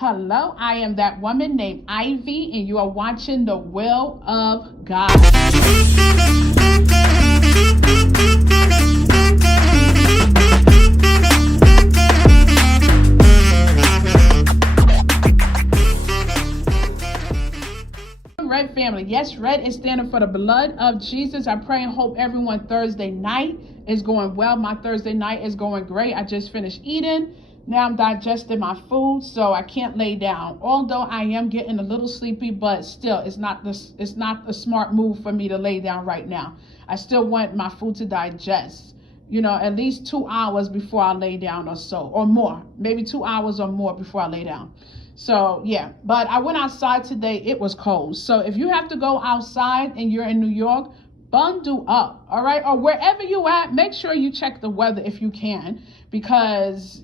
Hello, I am that woman named Ivy, and you are watching The Will of God. Red family. Yes, red is standing for the blood of Jesus. I pray and hope everyone Thursday night is going well. My Thursday night is going great. I just finished eating. Now I'm digesting my food, so I can't lay down. Although I am getting a little sleepy, but still, it's not a smart move for me to lay down right now. I still want my food to digest. At least 2 hours before I lay down or so, or more. Maybe 2 hours or more before I lay down. So, yeah. But I went outside today. It was cold. So if you have to go outside and you're in New York, bundle up, all right? Or wherever you at, make sure you check the weather if you can. Because,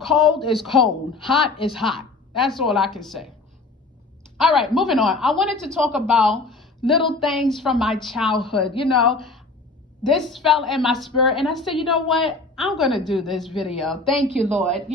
cold is cold. Hot is hot. That's all I can say. All right, moving on. I wanted to talk about little things from my childhood. This fell in my spirit, and I said, you know what? I'm going to do this video. Thank you, Lord.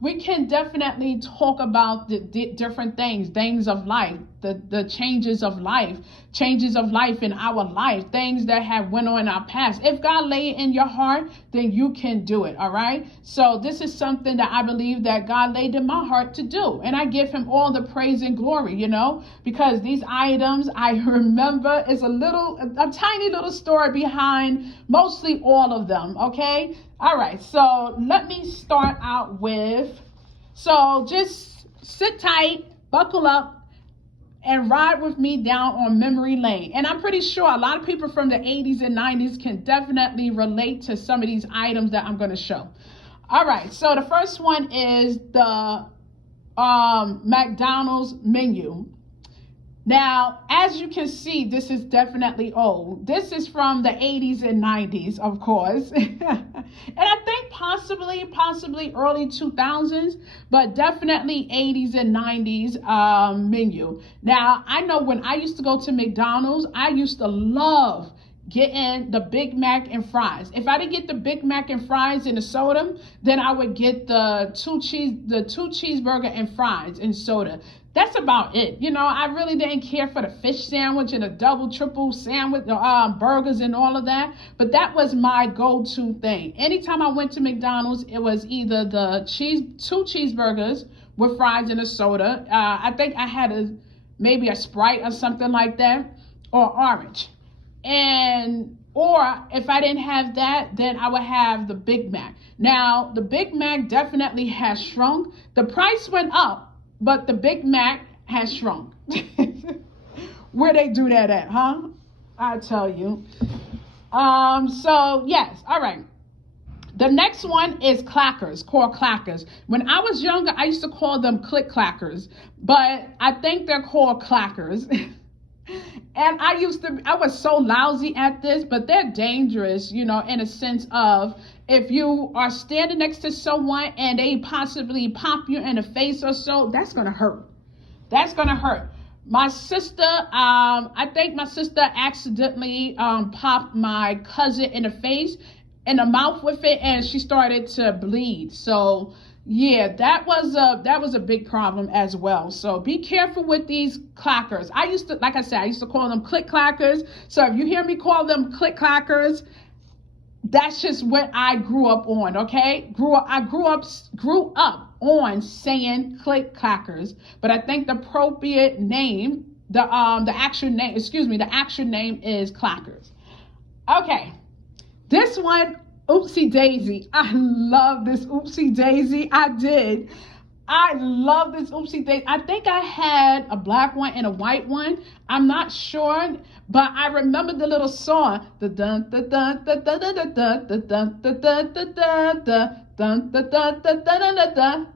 We can definitely talk about the different things of life, the changes of life in our life, things that have went on in our past. If God lay it in your heart, then you can do it, all right? So this is something that I believe that God laid in my heart to do, and I give him all the praise and glory, because these items, I remember, is a tiny little story behind mostly all of them, okay? All right, so let me start out with, so just sit tight, buckle up, and ride with me down on memory lane. And I'm pretty sure a lot of people from the 80s and 90s can definitely relate to some of these items that I'm going to show. All right, so the first one is the McDonald's menu. Now, as you can see, this is definitely old. This is from the 80s and 90s, of course. And I think possibly early 2000s, but definitely 80s and 90s menu. Now, I know when I used to go to McDonald's, I used to love getting the Big Mac and fries. If I didn't get the Big Mac and fries and the soda, then I would get the two cheeseburger and fries and soda. That's about it. I really didn't care for the fish sandwich and the double, triple sandwich, burgers and all of that. But that was my go-to thing. Anytime I went to McDonald's, it was either the two cheeseburgers with fries and a soda. I think I had maybe a Sprite or something like that, or orange. Or if I didn't have that, then I would have the Big Mac. Now, the Big Mac definitely has shrunk. The price went up, but the Big Mac has shrunk. Where they do that at, huh? I tell you. So yes, all right. The next one is clackers, called clackers. When I was younger, I used to call them click clackers, but I think they're called clackers. And I was so lousy at this, but they're dangerous, in a sense of if you are standing next to someone and they possibly pop you in the face or so, that's going to hurt. That's going to hurt. My sister, I think my sister accidentally popped my cousin in the mouth with it, and she started to bleed. So yeah, that was a big problem as well. So be careful with these clackers. I used to call them click clackers. So if you hear me call them click clackers, that's just what I grew up on, okay? I grew up on saying click clackers, but I think the appropriate name, the actual name is clackers. Okay. This one, Oopsie Daisy. I love this Oopsie Daisy. I love this Oopsie Daisy. I think I had a black one and a white one. I'm not sure, but I remember the little song. The dun dun dun dun dun dun dun dun dun dun dun dun dun dun dun dun dun dun.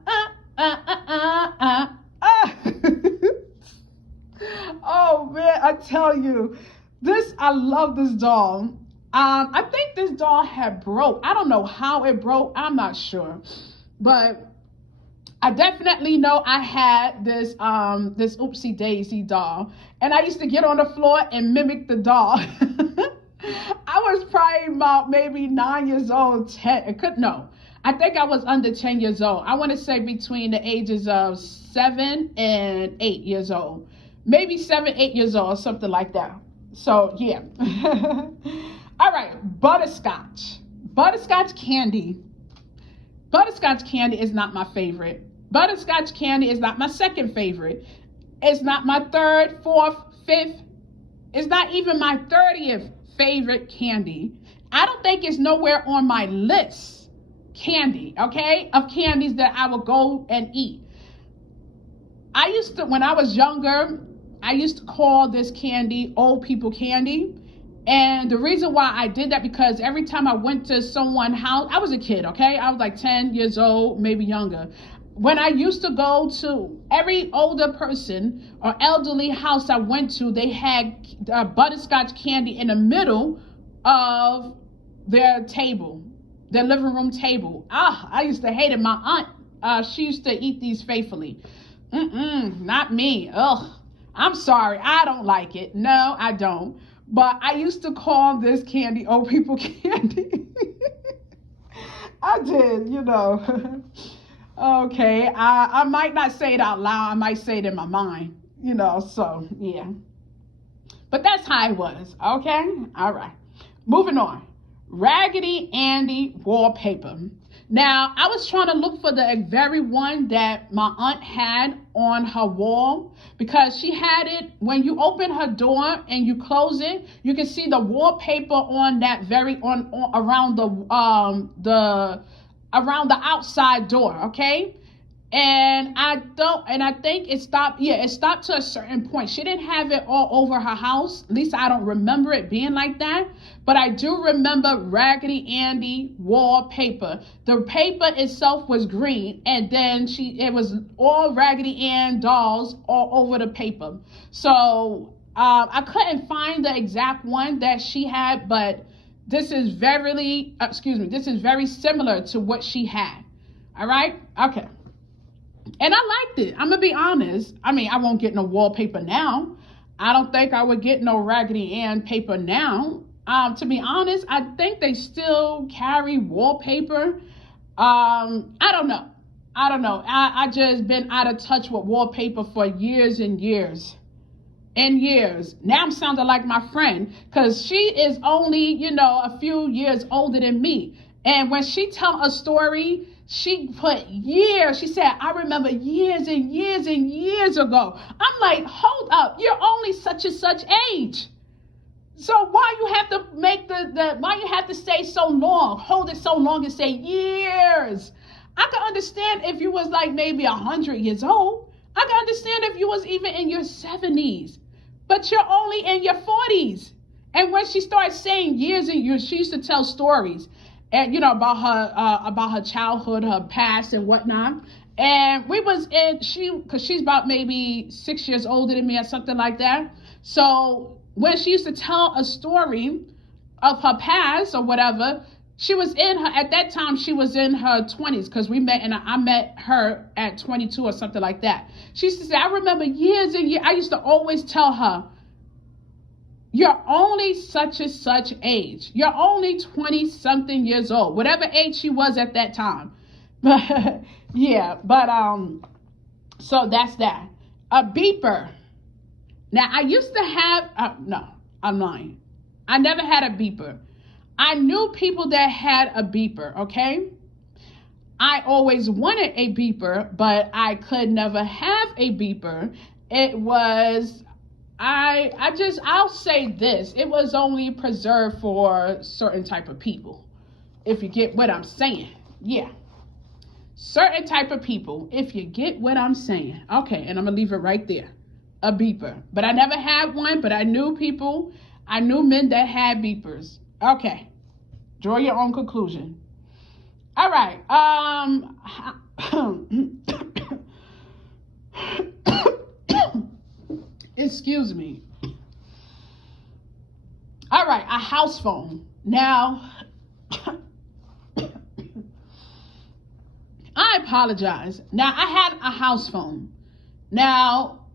Oh man, I tell you, I love this doll. I think this doll had broke. I don't know how it broke. I'm not sure. But I definitely know I had this Oopsie Daisy doll. And I used to get on the floor and mimic the doll. I was probably about maybe 9 years old, 10. I think I was under 10 years old. I want to say between the ages of 7 and 8 years old. Maybe 7, 8 years old, or something like that. So, yeah. All right, butterscotch. Butterscotch candy. Butterscotch candy is not my favorite. Butterscotch candy is not my second favorite. It's not my third, fourth, fifth. It's not even my 30th favorite candy. I don't think it's nowhere on my list, candy, okay, of candies that I would go and eat. When I was younger, I used to call this candy old people candy. And the reason why I did that, because every time I went to someone's house, I was a kid, okay? I was like 10 years old, maybe younger. When I used to go to every older person or elderly house I went to, they had butterscotch candy in the middle of their table, their living room table. I used to hate it. My aunt, she used to eat these faithfully. Not me. Ugh, I'm sorry. I don't like it. No, I don't. But I used to call this candy old people candy. I did, you know. Okay, I might not say it out loud. I might say it in my mind, you know, so, yeah. But that's how it was, okay? All right. Moving on. Raggedy Andy wallpaper. Now, I was trying to look for the very one that my aunt had on her wall, because she had it when you open her door and you close it, you can see the wallpaper on that around the outside door, okay? And I think it stopped to a certain point. She didn't have it all over her house. At least I don't remember it being like that. But I do remember Raggedy Andy wallpaper. The paper itself was green, and then it was all Raggedy Ann dolls all over the paper. So I couldn't find the exact one that she had, but this is very similar to what she had. All right? Okay. And I liked it. I'm going to be honest. I mean, I won't get no wallpaper now. I don't think I would get no Raggedy Ann paper now. To be honest, I think they still carry wallpaper. I don't know. I just been out of touch with wallpaper for years and years. Now I'm sounding like my friend, because she is only, a few years older than me. And when she tell a story, she put years. She said, I remember years and years and years ago. I'm like, hold up, you're only such and such age. So why you have to make why you have to say so long, hold it so long and say years? I can understand if you was like maybe 100 years old. I can understand if you was even in your 70s, but you're only in your 40s. And when she started saying years and years, she used to tell stories, and about her childhood, her past, and whatnot. And because she's about maybe 6 years older than me or something like that. So when she used to tell a story of her past or whatever, at that time she was in her 20s, because I met her at 22 or something like that. She used to say, I remember years and years, I used to always tell her, you're only such and such age. You're only 20 something years old, whatever age she was at that time. But yeah, so that's that. A beeper. Now I used to have, no, I'm lying. I never had a beeper. I knew people that had a beeper, okay? I always wanted a beeper, but I could never have a beeper. It was, I'll say this, it was only preserved for certain type of people, if you get what I'm saying. Yeah. Certain type of people, if you get what I'm saying. Okay, and I'm going to leave it right there. A beeper. But I never had one, but I knew men that had beepers. Okay. Draw your own conclusion. All right. Excuse me. All right, a house phone. Now, I apologize. Now, I had a house phone. Now,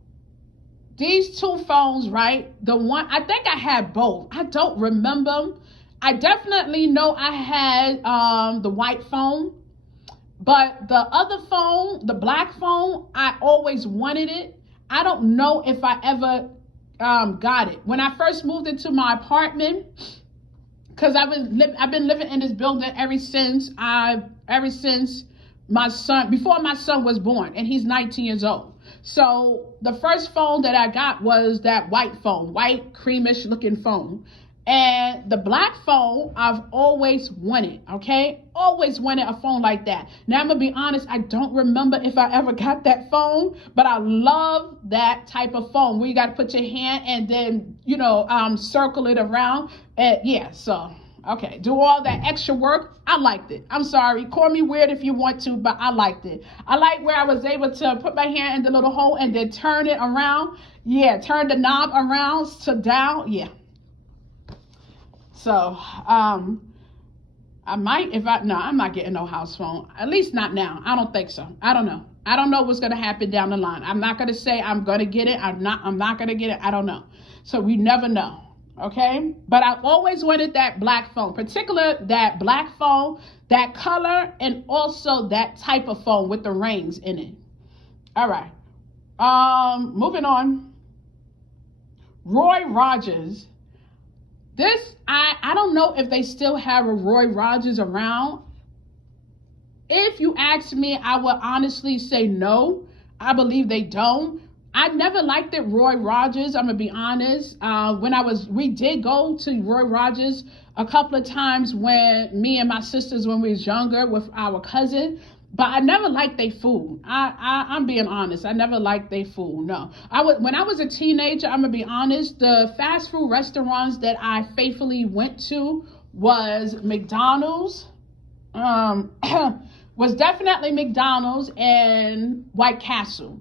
these two phones, right? The one, I think I had both. I don't remember. I definitely know I had the white phone. But the other phone, the black phone, I always wanted it. I don't know if I ever got it. When I first moved into my apartment, because I've been living in this building ever since my son, before my son was born, and he's 19 years old. So the first phone that I got was that white phone, white creamish looking phone. And the black phone, I've always wanted, okay? Always wanted a phone like that. Now, I'm going to be honest, I don't remember if I ever got that phone, but I love that type of phone where you got to put your hand and then, circle it around. Yeah, so, okay, do all that extra work. I liked it. I'm sorry. Call me weird if you want to, but I liked it. I like where I was able to put my hand in the little hole and then turn it around. Yeah, turn the knob around to down. Yeah. So, I'm not getting no house phone. At least not now. I don't think so. I don't know. I don't know what's going to happen down the line. I'm not going to say I'm going to get it. I'm not going to get it. I don't know. So we never know. Okay. But I always wanted that black phone, particular that black phone, that color, and also that type of phone with the rings in it. All right. Moving on. Roy Rogers. I don't know if they still have a Roy Rogers around. If you ask me, I would honestly say no. I believe they don't. I never liked it, Roy Rogers. I'm going to be honest. We did go to Roy Rogers a couple of times when me and my sisters, when we was younger with our cousin. But I never liked their food. I'm being honest. I never liked their food. No. When I was a teenager, I'm going to be honest, the fast food restaurants that I faithfully went to was McDonald's. Was definitely McDonald's and White Castle.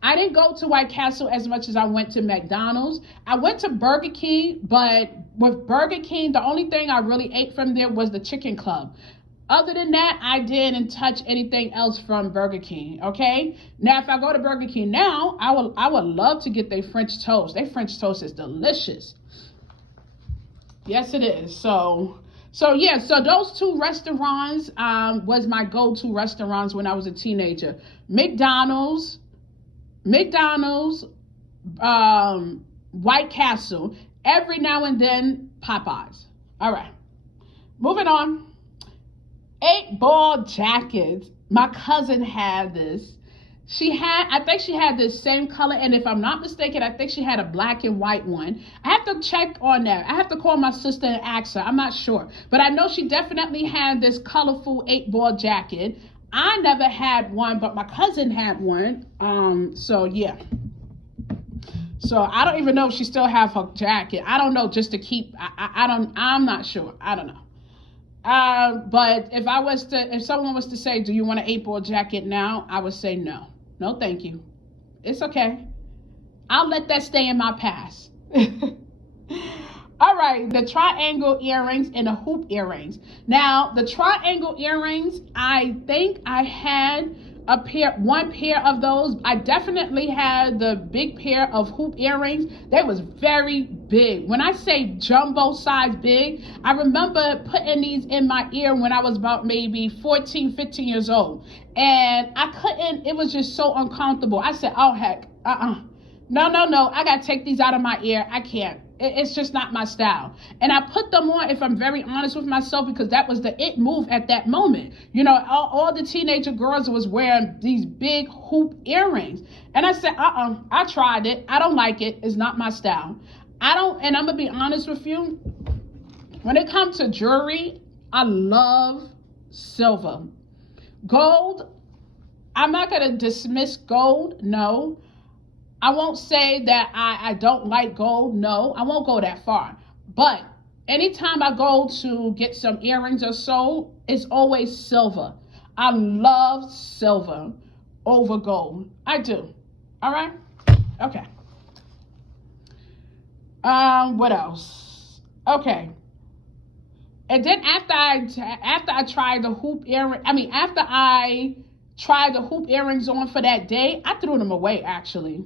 I didn't go to White Castle as much as I went to McDonald's. I went to Burger King, but with Burger King, the only thing I really ate from there was the chicken club. Other than that, I didn't touch anything else from Burger King, okay? Now, if I go to Burger King now, I would love to get their French toast. Their French toast is delicious. Yes, it is. So those two restaurants was my go-to restaurants when I was a teenager. McDonald's, White Castle, every now and then Popeyes. All right, moving on. 8-ball jackets. My cousin had this. I think she had the same color, and if I'm not mistaken, I think she had a black and white one. I have to check on that. I have to call my sister and ask her. I'm not sure. But I know she definitely had this colorful 8-ball jacket. I never had one, but my cousin had one. So yeah. So I don't even know if she still have her jacket. I don't know, just to keep, I'm not sure. I don't know. But if someone was to say, do you want an 8-ball jacket now? I would say no. No, thank you. It's okay. I'll let that stay in my past. All right, the triangle earrings and the hoop earrings. Now, the triangle earrings, I think I had one pair of those. I definitely had the big pair of hoop earrings. They was very big. When I say jumbo size big, I remember putting these in my ear when I was about maybe 14, 15 years old. And it was just so uncomfortable. I said, oh heck, no, I gotta take these out of my ear. I can't. It's just not my style. And I put them on, if I'm very honest with myself, because that was the it move at that moment. All the teenager girls was wearing these big hoop earrings. And I said, I tried it. I don't like it. It's not my style. And I'm going to be honest with you. When it comes to jewelry, I love silver. Gold, I'm not going to dismiss gold. No. I won't say that I don't like gold. No, I won't go that far. But anytime I go to get some earrings or so, it's always silver. I love silver over gold. I do. All right? Okay. What else? Okay. And then after I tried the hoop earring, after I tried the hoop earrings on for that day, I threw them away, actually.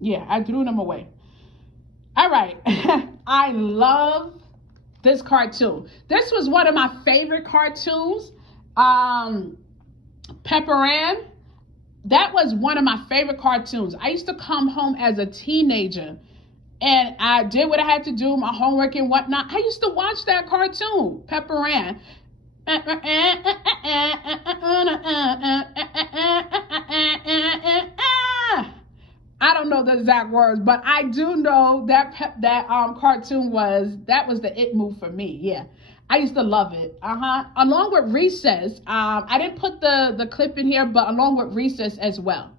Yeah, I threw them away. All right. I love this cartoon. This was one of my favorite cartoons. Pepper Ann, that was one of my favorite cartoons. I used to come home as a teenager and I did what I had to do, my homework and whatnot. I used to watch that cartoon, Pepper Ann. I don't know the exact words, but I do know that cartoon was the it move for me. Yeah, I used to love it. Along with Recess, I didn't put the clip in here, but along with Recess as well.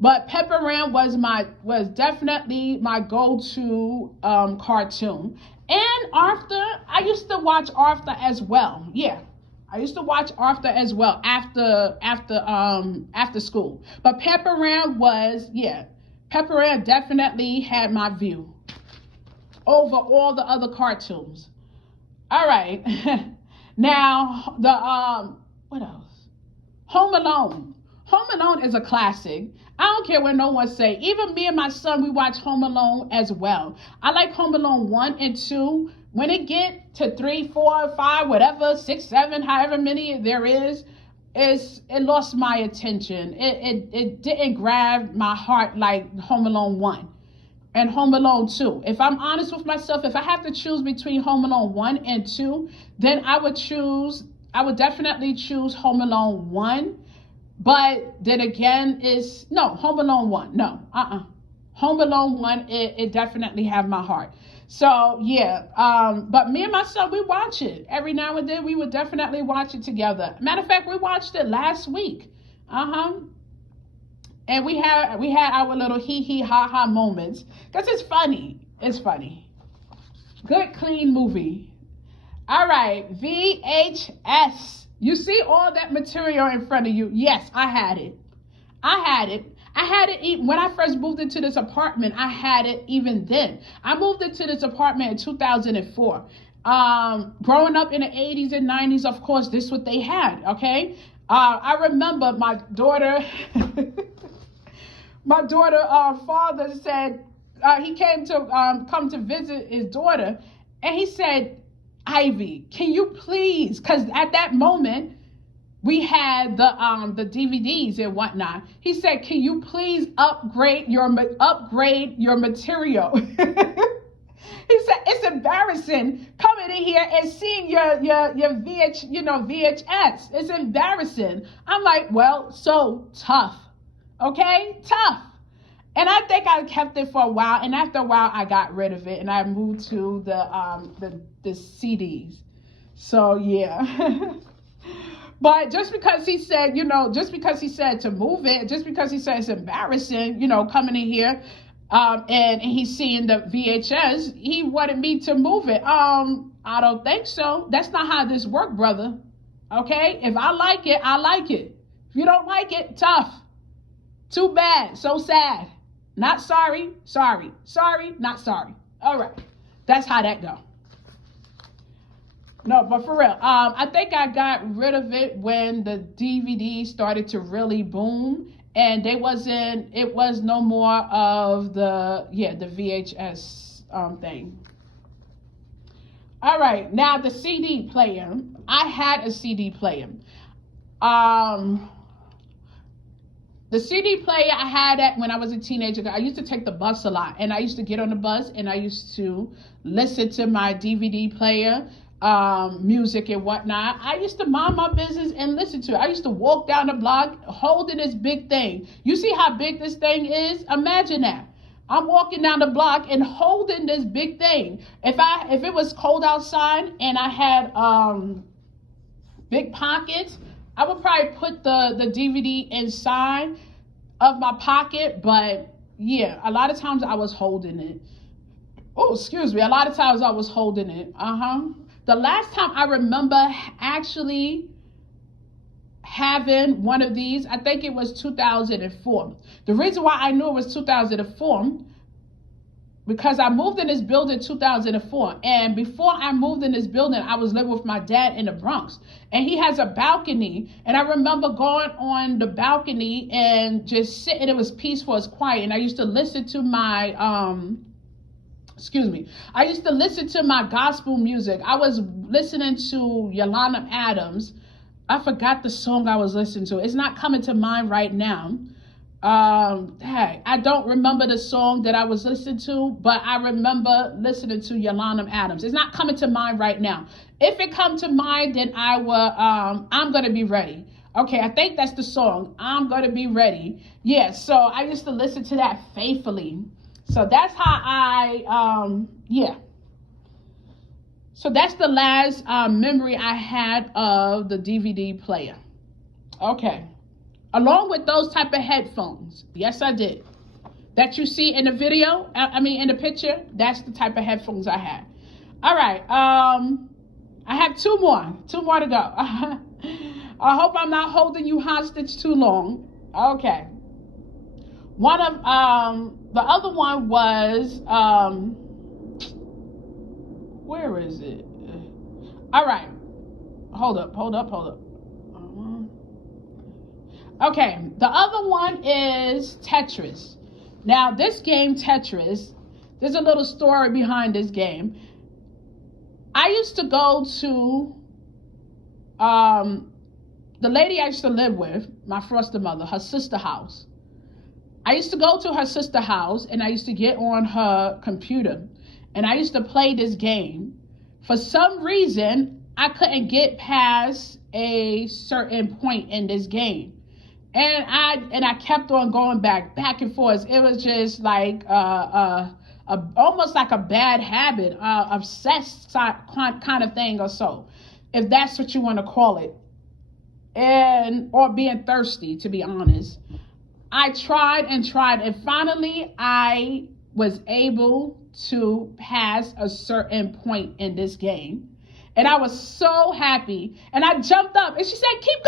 But Pepper Ann was definitely my go-to cartoon. And Arthur, I used to watch Arthur as well. Yeah, I used to watch Arthur as well after school. But Pepper Ann Pepper Ann definitely had my view over all the other cartoons. All right. Now, what else? Home Alone. Home Alone is a classic. I don't care what no one say. Even me and my son, we watch Home Alone as well. I like Home Alone 1 and 2. When it get to 3, 4, 5, whatever, 6, 7, however many there is, it lost my attention. It didn't grab my heart like Home Alone 1 and Home Alone 2. If I'm honest with myself, if I have to choose between Home Alone 1 and 2, then I would definitely choose Home Alone 1. But then again, Home Alone 1. No, Home Alone 1, it definitely have my heart. So yeah, but me and my son, we watch it every now and then. We would definitely watch it together. Matter of fact, we watched it last week. And we had our little hee hee ha ha moments because it's funny. It's funny. Good clean movie. All right, VHS. You see all that material in front of you. Yes, I had it. Even when I first moved into this apartment. I had it even then. I moved into this apartment in 2004. Growing up in the 80s and 90s, of course, this is what they had, okay? I remember my daughter, father said, he came to come to visit his daughter, and he said, Ivy, can you please, because at that moment, we had the DVDs and whatnot. He said, "Can you please upgrade your material?" He said, "It's embarrassing coming in here and seeing your VHS. It's embarrassing." I'm like, "Well, so tough, okay, tough." And I think I kept it for a while, and after a while, I got rid of it, and I moved to the CDs. So yeah. But just because he said to move it, just because he said it's embarrassing, coming in here, and he's seeing the VHS, he wanted me to move it. I don't think so. That's not how this works, brother. Okay? If I like it, I like it. If you don't like it, tough. Too bad. So sad. Not sorry. Sorry. Sorry. Not sorry. All right. That's how that go. No, but for real, I think I got rid of it when the DVD started to really boom, and it was no more of the VHS thing. All right, now the CD player. I had a CD player. The CD player, I had that when I was a teenager. I used to take the bus a lot, and I used to get on the bus, and I used to listen to my DVD player, music and whatnot. I used to mind my business and listen to it. I used to walk down the block holding this big thing. You see how big this thing is? Imagine that. I'm walking down the block and holding this big thing. If it was cold outside and I had big pockets, I would probably put the DVD inside of my pocket. But yeah, a lot of times I was holding it. Oh, excuse me. A lot of times I was holding it. The last time I remember actually having one of these, I think it was 2004. The reason why I knew it was 2004, because I moved in this building in 2004. And before I moved in this building, I was living with my dad in the Bronx. And he has a balcony. And I remember going on the balcony and just sitting. It was peaceful, it was quiet. And I used to listen to my I used to listen to my gospel music. I was listening to Yolanda Adams, I forgot the song I was listening to. It's not coming to mind right now. Hey, I don't remember the song that I was listening to, but I remember listening to Yolanda Adams. It's not coming to mind right now. If it comes to mind, then I will. I'm gonna be ready. Okay, I think that's the song. I'm gonna be ready. Yeah. So I used to listen to that faithfully. So that's how yeah. So that's the last memory I had of the DVD player. Okay. Along with those type of headphones. Yes, I did. That you see in the video, in the picture, that's the type of headphones I had. All right. I have two more to go. I hope I'm not holding you hostage too long. Okay. One of, the other one was, where is it? All right. Hold up. Okay, the other one is Tetris. Now, this game, Tetris, there's a little story behind this game. I used to go to the lady I used to live with, my foster mother, her sister house. I used to go to her sister house and I used to get on her computer and I used to play this game. For some reason, I couldn't get past a certain point in this game. And I kept on going back and forth. It was just like almost like a bad habit, obsessed kind of thing or so, if that's what you want to call it, or being thirsty, to be honest. I tried, and finally I was able to pass a certain point in this game. And I was so happy. And I jumped up and she said, keep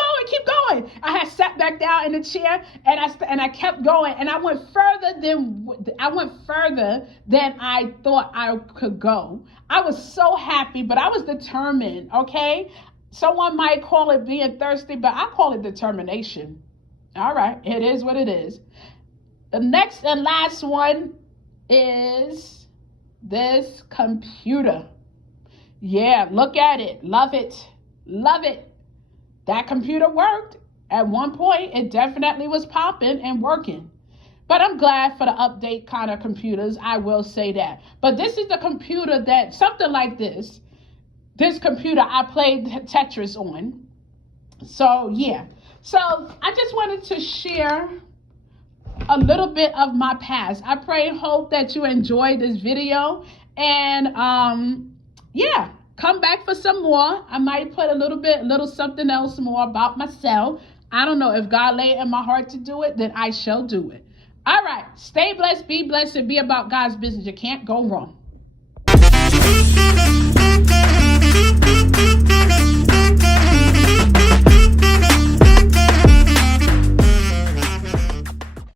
going. I had sat back down in the chair and I kept going. And I went further than I thought I could go. I was so happy, but I was determined, okay? Someone might call it being thirsty, but I call it determination. All right, it is what it is. The next and last one is this computer. Yeah, look at it. Love it. That computer worked. At one point, it definitely was popping and working. But I'm glad for the update kind of computers, I will say that. But this is the computer that, something like this computer I played Tetris on. So, yeah. So, I just wanted to share a little bit of my past. I pray and hope that you enjoyed this video. And, yeah, come back for some more. I might put a little something else more about myself. I don't know. If God laid in my heart to do it, then I shall do it. All right. Stay blessed, be blessed, and be about God's business. You can't go wrong.